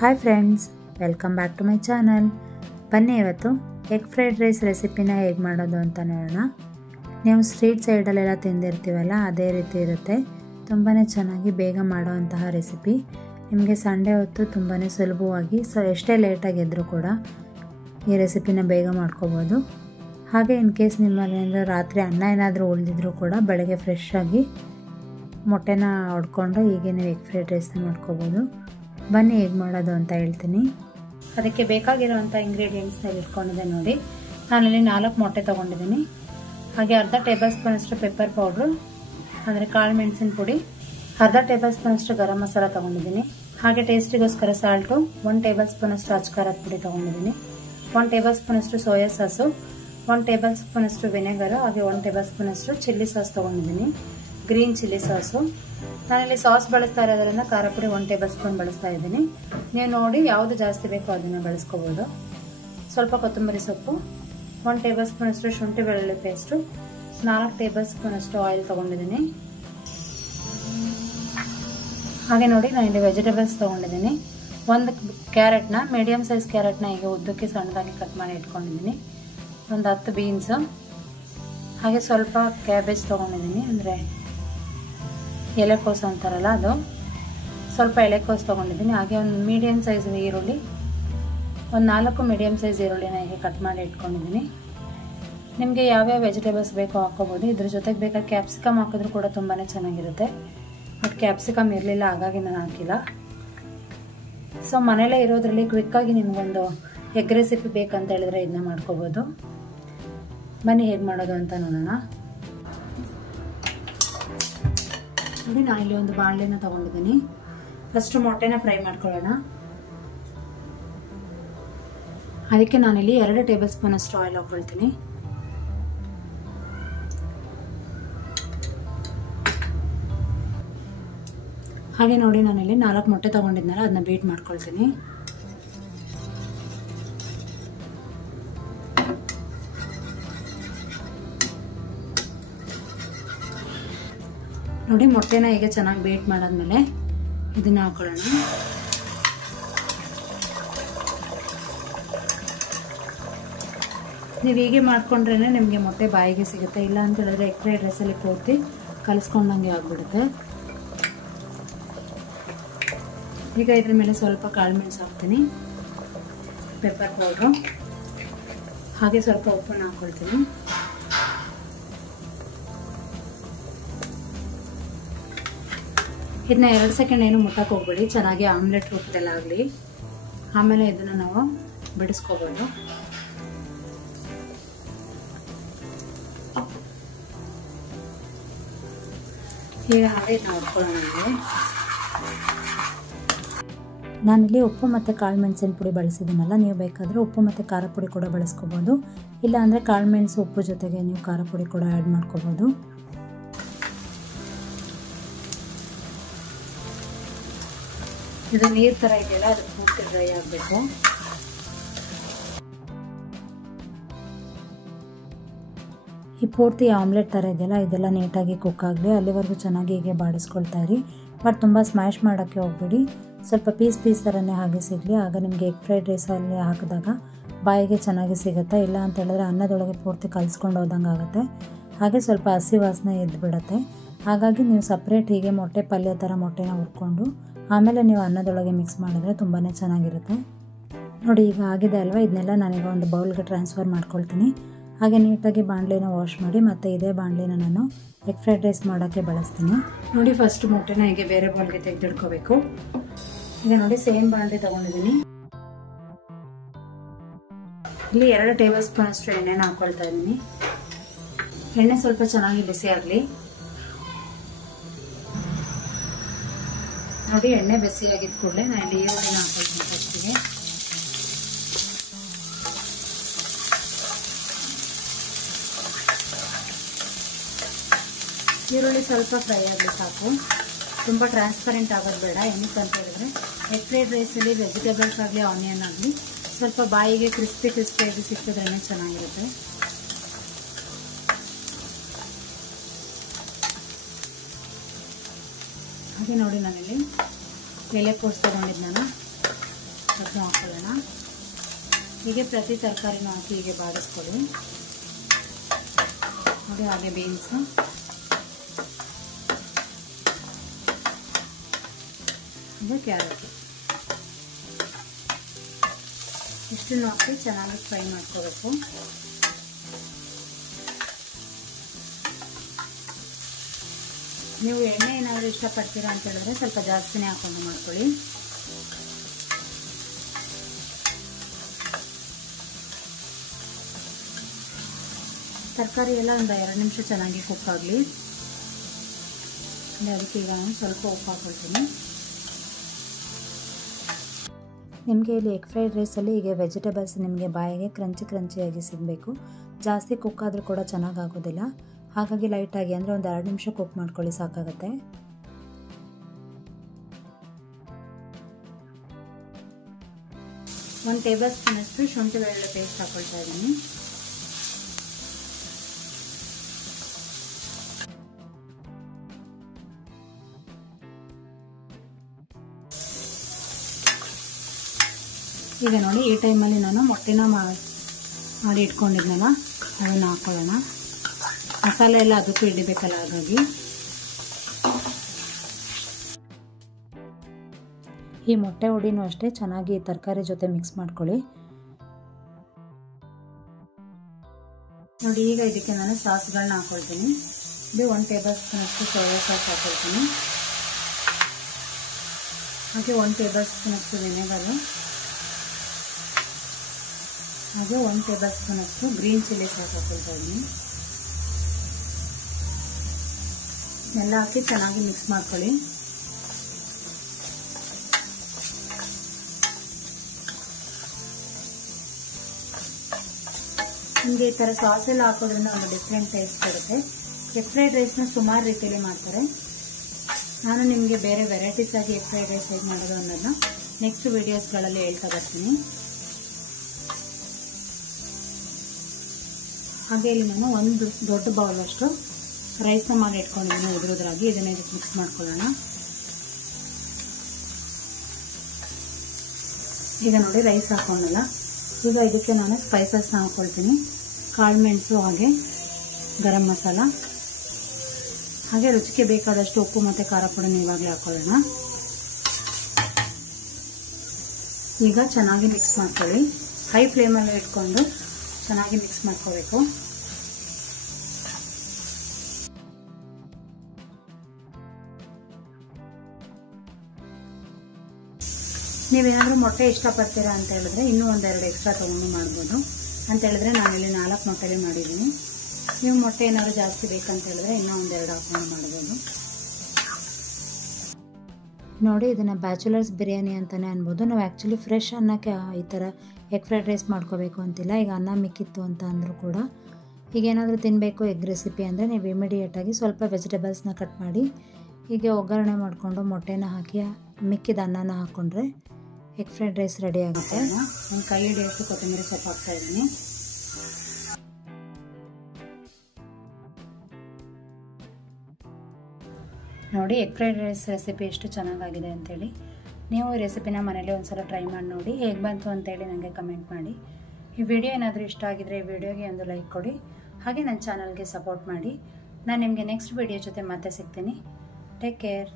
Hi friends, welcome back to my channel. ಬನ್ನಿ ಇವತ್ತು egg fried rice ರೆಸಿಪಿನ ಹೇಗೆ ಮಾಡೋದು ಅಂತ ನೋಡೋಣ. ನೀವು ಸ್ಟ್ರೀಟ್ ಸೈಡಲ್ಲೆಲ್ಲ ತಿಂದಿರ್ತೀವಲ್ಲ, ಅದೇ ರೀತಿ ಇರುತ್ತೆ. ತುಂಬಾ ಚೆನ್ನಾಗಿ ಬೇಗ ಮಾಡೋವಂತಹ ರೆಸಿಪಿ. ನಿಮಗೆ ಸಂಡೇ ಹೊತ್ತು ತುಂಬಾ ಸುಲಭವಾಗಿ ಎಷ್ಟೇ ಲೇಟಾಗಿ ಎದ್ದರೂ ಕೂಡ ಈ ರೆಸಿಪಿನ ಬೇಗ ಮಾಡ್ಕೋಬೋದು. ಹಾಗೆ ಇನ್ ಕೇಸ್ ನಿಮ್ಮನೇಲಿ ರಾತ್ರಿ ಅನ್ನ ಏನಾದರೂ ಉಳಿದಿದ್ರೂ ಕೂಡ ಬೆಳಗ್ಗೆ ಫ್ರೆಶ್ ಆಗಿ ಮೊಟ್ಟೆನ ಹೊಡ್ಕೊಂಡು ಹೀಗೆ ನೀವು ಎಗ್ ಫ್ರೈಡ್ ರೈಸ್ನ ಮಾಡ್ಕೋಬೋದು. ಬನ್ನಿ ಹೇಗೆ ಮಾಡೋದು ಅಂತ ಹೇಳ್ತೀನಿ. ಅದಕ್ಕೆ ಬೇಕಾಗಿರುವಂಥ ಇಂಗ್ರೀಡಿಯೆಂಟ್ಸ್ನ ಇಟ್ಕೊಂಡಿದ್ದೆ ನೋಡಿ. ನಾನಲ್ಲಿ 4 ಮೊಟ್ಟೆ ತೊಗೊಂಡಿದ್ದೀನಿ. ಹಾಗೆ ಅರ್ಧ ಟೇಬಲ್ ಸ್ಪೂನ್ ಅಷ್ಟು ಪೆಪ್ಪರ್ ಪೌಡ್ರು, ಅಂದರೆ ಕಾಳು ಮೆಣಸಿನ ಪುಡಿ, ಅರ್ಧ ಟೇಬಲ್ ಸ್ಪೂನ್ ಅಷ್ಟು ಗರಂ ಮಸಾಲ ತೊಗೊಂಡಿದ್ದೀನಿ. ಹಾಗೆ ಟೇಸ್ಟಿಗೋಸ್ಕರ ಸಾಲ್ಟು, 1 ಟೇಬಲ್ ಸ್ಪೂನ್ ಅಷ್ಟು ಅಚ್ಕಾರದ ಪುಡಿ ತೊಗೊಂಡಿದ್ದೀನಿ. 1 ಟೇಬಲ್ ಸ್ಪೂನ್ ಅಷ್ಟು ಸೋಯಾ ಸಾಸು, 1 ಟೇಬಲ್ ಸ್ಪೂನ್ ಅಷ್ಟು ವಿನೆಗರು, ಹಾಗೆ 1 ಟೇಬಲ್ ಸ್ಪೂನ್ ಅಷ್ಟು ಚಿಲ್ಲಿ ಸಾಸ್ ತೊಗೊಂಡಿದ್ದೀನಿ, ಗ್ರೀನ್ ಚಿಲ್ಲಿ ಸಾಸು. ನಾನಿಲ್ಲಿ ಸಾಸ್ ಬಳಸ್ತಾ ಇರೋದ್ರಿಂದ ಖಾರ ಪುಡಿ 1 ಟೇಬಲ್ ಸ್ಪೂನ್ ಬಳಸ್ತಾ ಇದ್ದೀನಿ. ನೀವು ನೋಡಿ ಯಾವುದು ಜಾಸ್ತಿ ಬೇಕೋ ಅದನ್ನು ಬಳಸ್ಕೋಬೋದು. ಸ್ವಲ್ಪ ಕೊತ್ತಂಬರಿ ಸೊಪ್ಪು, 1 ಟೇಬಲ್ ಸ್ಪೂನ್ ಅಷ್ಟು ಶುಂಠಿ ಬೆಳ್ಳುಳ್ಳಿ ಪೇಸ್ಟು, 4 ಟೇಬಲ್ ಸ್ಪೂನ್ ಅಷ್ಟು ಆಯಿಲ್ ತೊಗೊಂಡಿದ್ದೀನಿ. ಹಾಗೆ ನೋಡಿ ನಾನಿಲ್ಲಿ ವೆಜಿಟೇಬಲ್ಸ್ ತೊಗೊಂಡಿದ್ದೀನಿ. 1 ಕ್ಯಾರೆಟ್ನ, ಮೀಡಿಯಮ್ ಸೈಜ್ ಕ್ಯಾರೆಟ್ನ ಈಗ ಉದ್ದಕ್ಕೆ ಸಣ್ಣದಾಗಿ ಕಟ್ ಮಾಡಿ ಇಟ್ಕೊಂಡಿದ್ದೀನಿ. ಒಂದು 10 ಬೀನ್ಸು, ಹಾಗೆ ಸ್ವಲ್ಪ ಕ್ಯಾಬೇಜ್ ತೊಗೊಂಡಿದ್ದೀನಿ, ಅಂದರೆ ಎಲೆಕೋಸು ಅಂತಾರಲ್ಲ ಅದು, ಸ್ವಲ್ಪ ಎಲೆಕೋಸು ತೊಗೊಂಡಿದ್ದೀನಿ. ಹಾಗೆ ಒಂದು ಮೀಡಿಯಮ್ ಸೈಜ್ ಈರುಳ್ಳಿ, ಒಂದು 4 ಮೀಡಿಯಮ್ ಸೈಜ್ ಈರುಳ್ಳಿನ ಹೀಗೆ ಕಟ್ ಮಾಡಿ ಇಟ್ಕೊಂಡಿದ್ದೀನಿ. ನಿಮಗೆ ಯಾವ್ಯಾವ ವೆಜಿಟೇಬಲ್ಸ್ ಬೇಕೋ ಹಾಕೋಬೋದು. ಇದ್ರ ಜೊತೆಗೆ ಬೇಕಾದ ಕ್ಯಾಪ್ಸಿಕಮ್ ಹಾಕಿದ್ರೂ ಕೂಡ ತುಂಬಾ ಚೆನ್ನಾಗಿರುತ್ತೆ. ಬಟ್ ಕ್ಯಾಪ್ಸಿಕಮ್ ಇರಲಿಲ್ಲ, ಹಾಗಾಗಿ ನಾನು ಹಾಕಿಲ್ಲ. ಸೊ ಮನೇಲೇ ಇರೋದ್ರಲ್ಲಿ ಕ್ವಿಕ್ಕಾಗಿ ನಿಮಗೊಂದು ಎಗ್ ರೆಸಿಪಿ ಬೇಕಂತ ಹೇಳಿದ್ರೆ ಇದನ್ನ ಮಾಡ್ಕೋಬೋದು. ಬನ್ನಿ ಹೇಗೆ ಮಾಡೋದು ಅಂತ ನೋಡೋಣ. ನೋಡಿ, ನಾನು ಇಲ್ಲಿ ಒಂದು ಬಾಣಲೆನ ತಗೊಂಡಿದ್ದೀನಿ. ಫಸ್ಟ್ ಮೊಟ್ಟೆನ ಫ್ರೈ ಮಾಡ್ಕೊಳ್ಳೋಣ. ಅದಕ್ಕೆ ನಾನಿಲ್ಲಿ 2 ಟೇಬಲ್ ಸ್ಪೂನ್ ಅಷ್ಟು ಆಯಿಲ್ ಹಾಕೊಳ್ತೀನಿ. ಹಾಗೆ ನೋಡಿ, ನಾನಿಲ್ಲಿ 4 ಮೊಟ್ಟೆ ತಗೊಂಡಿದ್ನಲ್ಲ, ಅದನ್ನ ಬೀಟ್ ಮಾಡ್ಕೊಳ್ತೀನಿ. ನೋಡಿ, ಮೊಟ್ಟೆನ ಈಗ ಚೆನ್ನಾಗಿ ಬೇಟ್ ಮಾಡಾದ್ಮೇಲೆ ಇದನ್ನ ಹಾಕೊಳ್ಳೋಣ. ನೀವು ಹೀಗೆ ಮಾಡ್ಕೊಂಡ್ರೆ ನಿಮಗೆ ಮೊಟ್ಟೆ ಬಾಯಿಗೆ ಸಿಗುತ್ತೆ. ಇಲ್ಲ ಅಂತ ಹೇಳಿದ್ರೆ ಎಗ್ ಫ್ರೈಡ್ ರೈಸಲ್ಲಿ ಪೂರ್ತಿ ಕಲಿಸ್ಕೊಂಡಂಗೆ ಆಗ್ಬಿಡುತ್ತೆ. ಈಗ ಇದ್ರ ಮೇಲೆ ಸ್ವಲ್ಪ ಕಾಳು ಮೆಣಸು ಹಾಕ್ತೀನಿ, ಪೆಪ್ಪರ್ ಪೌಡ್ರು, ಹಾಗೆ ಸ್ವಲ್ಪ ಉಪ್ಪನ್ನು ಹಾಕೊಳ್ತೀನಿ. ಇದನ್ನ 2 ಸೆಕೆಂಡ್ ಏನು ಮುಟ್ಟಕ್ಕೆ ಹೋಗ್ಬೇಡಿ, ಚೆನ್ನಾಗಿ ಆಮ್ಲೆಟ್ ರೂಪದಲ್ಲಾಗಲಿ. ಆಮೇಲೆ ಇದನ್ನು ನಾವು ಬಿಡಿಸ್ಕೋಬೋದು. ಈಗ ಹಾಗೆ ನೋಡ್ಕೊಳ್ಳೋಣ. ನಾನಿಲ್ಲಿ ಉಪ್ಪು ಮತ್ತು ಕಾಳು ಮೆಣಸಿನ ಪುಡಿ ಬಳಸಿದ್ದೀನಲ್ಲ, ನೀವು ಬೇಕಾದರೆ ಉಪ್ಪು ಮತ್ತು ಖಾರ ಪುಡಿ ಕೂಡ ಬಳಸ್ಕೋಬೋದು. ಇಲ್ಲ ಅಂದರೆ ಕಾಳು ಮೆಣಸು ಉಪ್ಪು ಜೊತೆಗೆ ನೀವು ಖಾರ ಪುಡಿ ಕೂಡ ಆ್ಯಡ್ ಮಾಡ್ಕೋಬೋದು. ಇದು ನೀರು ಥರ ಇದೆಯಲ್ಲ, ಅದು ಪೂರ್ತಿ ಡ್ರೈ ಆಗಬೇಕು. ಈ ಪೂರ್ತಿ ಆಮ್ಲೆಟ್ ಥರ ಇದೆಯಲ್ಲ, ಇದೆಲ್ಲ ನೀಟಾಗಿ ಕುಕ್ ಆಗಲಿ, ಅಲ್ಲಿವರೆಗೂ ಚೆನ್ನಾಗಿ ಹೀಗೆ ಬಾಡಿಸ್ಕೊಳ್ತಾ ಇರಿ. ಬಟ್ ತುಂಬ ಸ್ಮ್ಯಾಶ್ ಮಾಡೋಕ್ಕೆ ಹೋಗ್ಬಿಡಿ. ಸ್ವಲ್ಪ ಪೀಸ್ ಥರನೇ ಹಾಗೆ ಸಿಗಲಿ. ಆಗ ನಿಮಗೆ ಎಗ್ ಫ್ರೈಡ್ ರೈಸಲ್ಲಿ ಹಾಕಿದಾಗ ಬಾಯಿಗೆ ಚೆನ್ನಾಗಿ ಸಿಗುತ್ತೆ. ಇಲ್ಲ ಅಂತ ಹೇಳಿದ್ರೆ ಅನ್ನದೊಳಗೆ ಪೂರ್ತಿ ಕಲಿಸ್ಕೊಂಡು ಹೋದಂಗೆ ಆಗುತ್ತೆ. ಹಾಗೆ ಸ್ವಲ್ಪ ಹಸಿ ವಾಸನೆ ಎದ್ದು ಬಿಡುತ್ತೆ. ಹಾಗಾಗಿ ನೀವು ಸಪ್ರೇಟ್ ಹೀಗೆ ಮೊಟ್ಟೆ ಪಲ್ಯ ಥರ ಮೊಟ್ಟೆನ ಹುರ್ಕೊಂಡು ಆಮೇಲೆ ನೀವು ಅನ್ನದೊಳಗೆ ಮಿಕ್ಸ್ ಮಾಡಿದ್ರೆ ತುಂಬಾ ಚೆನ್ನಾಗಿರುತ್ತೆ. ನೋಡಿ, ಈಗ ಆಗಿದೆ ಅಲ್ವಾ. ಇದನ್ನೆಲ್ಲ ನಾನೀಗ ಒಂದು ಬೌಲ್ಗೆ ಟ್ರಾನ್ಸ್ಫರ್ ಮಾಡ್ಕೊಳ್ತೀನಿ. ಹಾಗೆ ನೀಟಾಗಿ ಬಾಣಲೆನ ವಾಶ್ ಮಾಡಿ ಮತ್ತು ಇದೇ ಬಾಣಲೆನ ನಾನು ಎಗ್ ಫ್ರೈಡ್ ರೈಸ್ ಮಾಡೋಕ್ಕೆ ಬಳಸ್ತೀನಿ. ನೋಡಿ, ಫಸ್ಟ್ ಮೊಟ್ಟೆನ ಹೀಗೆ ಬೇರೆ ಬೌಲ್ಗೆ ತೆಗೆದಿಡ್ಕೋಬೇಕು. ಈಗ ನೋಡಿ, ಸೇಮ್ ಬಾಣಲೆ ತೊಗೊಂಡಿದ್ದೀನಿ. ಇಲ್ಲಿ 2 ಟೇಬಲ್ ಸ್ಪೂನ್ ಅಷ್ಟು ಎಣ್ಣೆನ ಹಾಕ್ಕೊಳ್ತಾ ಇದ್ದೀನಿ. ಎಣ್ಣೆ ಸ್ವಲ್ಪ ಚೆನ್ನಾಗಿ ಬಿಸಿ ಆಗಲಿ. ನೋಡಿ, ಎಣ್ಣೆ ಬಿಸಿಯಾಗಿದ್ದ ಕೂಡಲೇ ನಾನು ಇಲ್ಲಿ ಈರುಳ್ಳಿನ ಹಾಕೊಳ್ತೀನಿ. ಫಸ್ಟಿಗೆ ಈರುಳ್ಳಿ ಸ್ವಲ್ಪ ಫ್ರೈ ಆಗಲಿ ಸಾಕು, ತುಂಬ ಟ್ರಾನ್ಸ್ಪರೆಂಟ್ ಆಗೋದು ಬೇಡ. ಏನಕ್ಕೆ ಅಂತ ಹೇಳಿದ್ರೆ ಎಗ್ ಫ್ರೈಡ್ ರೈಸಲ್ಲಿ ವೆಜಿಟೇಬಲ್ಸ್ ಆಗಲಿ ಆನಿಯನ್ ಆಗಲಿ ಸ್ವಲ್ಪ ಬಾಯಿಗೆ ಕ್ರಿಸ್ಪಿಯಾಗಿ ಸಿಕ್ಕಿದ್ರೇ ಚೆನ್ನಾಗಿರುತ್ತೆ. ಹಾಗೆ ನೋಡಿ, ನಾನಿಲ್ಲಿ ಎಲೆಕೋಸು ತಗೊಂಡಿದ್ದು ನಾನು ಅದನ್ನು ಹಾಕೊಳ್ಳೋಣ. ಹೀಗೆ ಪ್ರತಿ ತರಕಾರಿನೂ ಹಾಕಿ ಹೀಗೆ ಬಾಡಿಸ್ಕೊಳ್ಳಿ ನೋಡಿ. ಹಾಗೆ ಬೀನ್ಸು, ಹಾಗೆ ಕ್ಯಾರೆಟ್ ಇಷ್ಟನ್ನು ಹಾಕಿ ಚೆನ್ನಾಗಿ ಫ್ರೈ ಮಾಡ್ಕೋಬೇಕು. ನೀವು ಎಣ್ಣೆ ಏನಾದರೂ ಇಷ್ಟಪಡ್ತೀರಾ ಅಂತ ಹೇಳಿದ್ರೆ ಸ್ವಲ್ಪ ಜಾಸ್ತಿನೇ ಹಾಕೊಂಡು ಮಾಡ್ಕೊಳ್ಳಿ. ತರಕಾರಿ ಎಲ್ಲ ಒಂದು 2 ನಿಮಿಷ ಚೆನ್ನಾಗಿ ಕುಕ್ ಆಗಲಿ. ಅದಕ್ಕೆ ಈಗ ನಾನು ಸ್ವಲ್ಪ ಉಪ್ಪು ಹಾಕೊಳ್ತೀನಿ. ನಿಮಗೆ ಇಲ್ಲಿ ಎಗ್ ಫ್ರೈಡ್ ರೈಸಲ್ಲಿ ಹೀಗೆ ವೆಜಿಟೇಬಲ್ಸ್ ನಿಮಗೆ ಬಾಯಿಗೆ ಕ್ರಂಚಿಯಾಗಿ ಸಿಗಬೇಕು. ಜಾಸ್ತಿ ಕುಕ್ ಆದರೂ ಕೂಡ ಚೆನ್ನಾಗಾಗೋದಿಲ್ಲ. ಹಾಗಾಗಿ ಲೈಟಾಗಿ ಅಂದರೆ ಒಂದು 2 ನಿಮಿಷ ಕುಕ್ ಮಾಡ್ಕೊಳ್ಳಿ, ಸಾಕಾಗುತ್ತೆ. ಒಂದು ಟೇಬಲ್ ಸ್ಪೂನಷ್ಟು ಶುಂಠಿ ಬೆಳ್ಳುಳ್ಳಿ ಪೇಸ್ಟ್ ಹಾಕೊಳ್ತಾ ಇದ್ದೀನಿ. ಈಗ ನೋಡಿ, ಈ ಟೈಮಲ್ಲಿ ನಾನು ಮೊಟ್ಟೆನ ಮಾಡಿ ಇಟ್ಕೊಂಡಿದ್ನಲ್ಲ ಅದನ್ನು ಹಾಕೊಳ್ಳೋಣ. ಮಸಾಲೆ ಎಲ್ಲ ಅದಕ್ಕೂ ಹಿಡಿಬೇಕಲ್ಲ, ಹಾಗಾಗಿ ಈ ಮೊಟ್ಟೆ ಹುಡಿನೂ ಅಷ್ಟೇ ಚೆನ್ನಾಗಿ ತರಕಾರಿ ಜೊತೆ ಮಿಕ್ಸ್ ಮಾಡ್ಕೊಳ್ಳಿ ನೋಡಿ. ಈಗ ಇದಕ್ಕೆ ನಾನು ಸಾಸ್ಗಳನ್ನ ಹಾಕೊಳ್ತೀನಿ. ಇದು 1 ಟೇಬಲ್ ಸ್ಪೂನ್ ಅಷ್ಟು ಸೋಯಾ ಸಾಸ್ ಹಾಕೊಳ್ತೀನಿ. ಹಾಗೆ 1 ಟೇಬಲ್ ಸ್ಪೂನ್ ಅಷ್ಟು ವಿನೆಗರು, ಹಾಗೆ 1 ಟೇಬಲ್ ಸ್ಪೂನ್ ಅಷ್ಟು ಗ್ರೀನ್ ಚಿಲ್ಲಿ ಸಾಸ್ ಹಾಕೊಳ್ತಾ ಇದ್ದೀನಿ. ಎಲ್ಲ ಹಾಕಿ ಚೆನ್ನಾಗಿ ಮಿಕ್ಸ್ ಮಾಡ್ಕೊಳ್ಳಿ. ನಿಮಗೆ ಈ ಥರ ಸಾಸ್ ಎಲ್ಲ ಹಾಕೋದ್ರಿಂದ ಒಂದು ಡಿಫ್ರೆಂಟ್ ಟೇಸ್ಟ್ ಬರುತ್ತೆ. ಎಗ್ ಫ್ರೈಡ್ ರೈಸ್ನ ಸುಮಾರು ರೀತಿಯಲ್ಲಿ ಮಾಡ್ತಾರೆ. ನಾನು ನಿಮಗೆ ಬೇರೆ ವೆರೈಟೀಸ್ ಆಗಿ ಎಗ್ ಫ್ರೈಡ್ ರೈಸ್ ಹೇಗೆ ಮಾಡೋದು ಅನ್ನೋದನ್ನ ನೆಕ್ಸ್ಟ್ ವಿಡಿಯೋಸ್ಗಳಲ್ಲಿ ಹೇಳ್ತಾ ಬರ್ತೀನಿ. ಹಾಗೆ ಇಲ್ಲಿ ನಾನು ಒಂದು ದೊಡ್ಡ ಬೌಲ್ ಅಷ್ಟು ರೈಸ್ನ ಮಾಡಿ ಇಟ್ಕೊಂಡಿದ್ದೀನಿ ಉದುರುದ್ರಾಗಿ. ಇದನ್ನ ಇದಕ್ಕೆ ಮಿಕ್ಸ್ ಮಾಡ್ಕೊಳ್ಳೋಣ. ಈಗ ನೋಡಿ ರೈಸ್ ಹಾಕೊಂಡಲ್ಲ, ಈಗ ಇದಕ್ಕೆ ನಾನು ಸ್ಪೈಸಸ್ನ ಹಾಕೊಳ್ತೀನಿ. ಕಾಳು ಮೆಣಸು, ಹಾಗೆ ಗರಂ ಮಸಾಲ, ಹಾಗೆ ರುಚಿಗೆ ಬೇಕಾದಷ್ಟು ಉಪ್ಪು ಮತ್ತು ಖಾರ ಪುಡಿನ ಇವಾಗಲೇ ಹಾಕೊಳ್ಳೋಣ. ಈಗ ಚೆನ್ನಾಗಿ ಮಿಕ್ಸ್ ಮಾಡ್ಕೊಳ್ಳಿ. ಹೈ ಫ್ಲೇಮಲ್ಲಿ ಇಟ್ಕೊಂಡು ಚೆನ್ನಾಗಿ ಮಿಕ್ಸ್ ಮಾಡ್ಕೋಬೇಕು. ನೀವೇನಾದರೂ ಮೊಟ್ಟೆ ಇಷ್ಟಪಡ್ತೀರಾ ಅಂತ ಹೇಳಿದ್ರೆ ಇನ್ನೂ 1-2 ಎಕ್ಸ್ಟ್ರಾ ತೊಗೊಂಡು ಮಾಡ್ಬೋದು. ಅಂತ ಹೇಳಿದ್ರೆ ನಾನಿಲ್ಲಿ 4 ಮೊಟ್ಟೆಲೆ ಮಾಡಿದ್ದೀನಿ. ನೀವು ಮೊಟ್ಟೆ ಏನಾದರೂ ಜಾಸ್ತಿ ಬೇಕಂತ ಹೇಳಿದ್ರೆ ಇನ್ನೂ 1-2 ಹಾಕೊಂಡು ಮಾಡ್ಬೋದು. ನೋಡಿ, ಇದನ್ನು ಬ್ಯಾಚುಲರ್ಸ್ ಬಿರಿಯಾನಿ ಅಂತಲೇ ಅನ್ಬೋದು. ನಾವು ಆ್ಯಕ್ಚುಲಿ ಫ್ರೆಶ್ ಅನ್ನಕ್ಕೆ ಈ ಥರ ಎಗ್ ಫ್ರೈಡ್ ರೈಸ್ ಮಾಡ್ಕೋಬೇಕು ಅಂತಿಲ್ಲ. ಈಗ ಅನ್ನ ಮಿಕ್ಕಿತ್ತು ಅಂತ ಅಂದರೂ ಕೂಡ ಈಗೇನಾದರೂ ತಿನ್ನಬೇಕು ಎಗ್ ರೆಸಿಪಿ ಅಂದರೆ ನೀವು ಇಮಿಡಿಯೇಟಾಗಿ ಸ್ವಲ್ಪ ವೆಜಿಟೇಬಲ್ಸ್ನ ಕಟ್ ಮಾಡಿ ಹೀಗೆ ಒಗ್ಗರಣೆ ಮಾಡಿಕೊಂಡು ಮೊಟ್ಟೆನ ಹಾಕಿ ಮಿಕ್ಕಿದ ಅನ್ನನ ಹಾಕ್ಕೊಂಡ್ರೆ ಎಗ್ ಫ್ರೈಡ್ ರೈಸ್ ರೆಡಿ ಆಗುತ್ತೆ. ಒಂದು ಕೈ ಹಿಡಿಯೋಷ್ಟು ಕೊತ್ತಂಬರಿ ಸೊಪ್ಪು ಹಾಕ್ತಾ ಇದ್ದೀನಿ. ನೋಡಿ, ಎಗ್ ಫ್ರೈಡ್ ರೈಸ್ ರೆಸಿಪಿ ಎಷ್ಟು ಚೆನ್ನಾಗಾಗಿದೆ ಅಂತೇಳಿ. ನೀವು ಈ ರೆಸಿಪಿನ ಮನೇಲಿ ಒಂದ್ಸಲ ಟ್ರೈ ಮಾಡಿ ನೋಡಿ, ಹೇಗೆ ಬಂತು ಅಂತೇಳಿ ನನಗೆ ಕಮೆಂಟ್ ಮಾಡಿ. ಈ ವಿಡಿಯೋ ಏನಾದರೂ ಇಷ್ಟ ಆಗಿದ್ರೆ ಈ ವಿಡಿಯೋಗೆ ಒಂದು ಲೈಕ್ ಕೊಡಿ, ಹಾಗೆ ನನ್ನ ಚಾನಲ್ಗೆ ಸಪೋರ್ಟ್ ಮಾಡಿ. ನಾನು ನಿಮಗೆ ನೆಕ್ಸ್ಟ್ ವಿಡಿಯೋ ಜೊತೆ ಮತ್ತೆ ಸಿಗ್ತೀನಿ. Take care.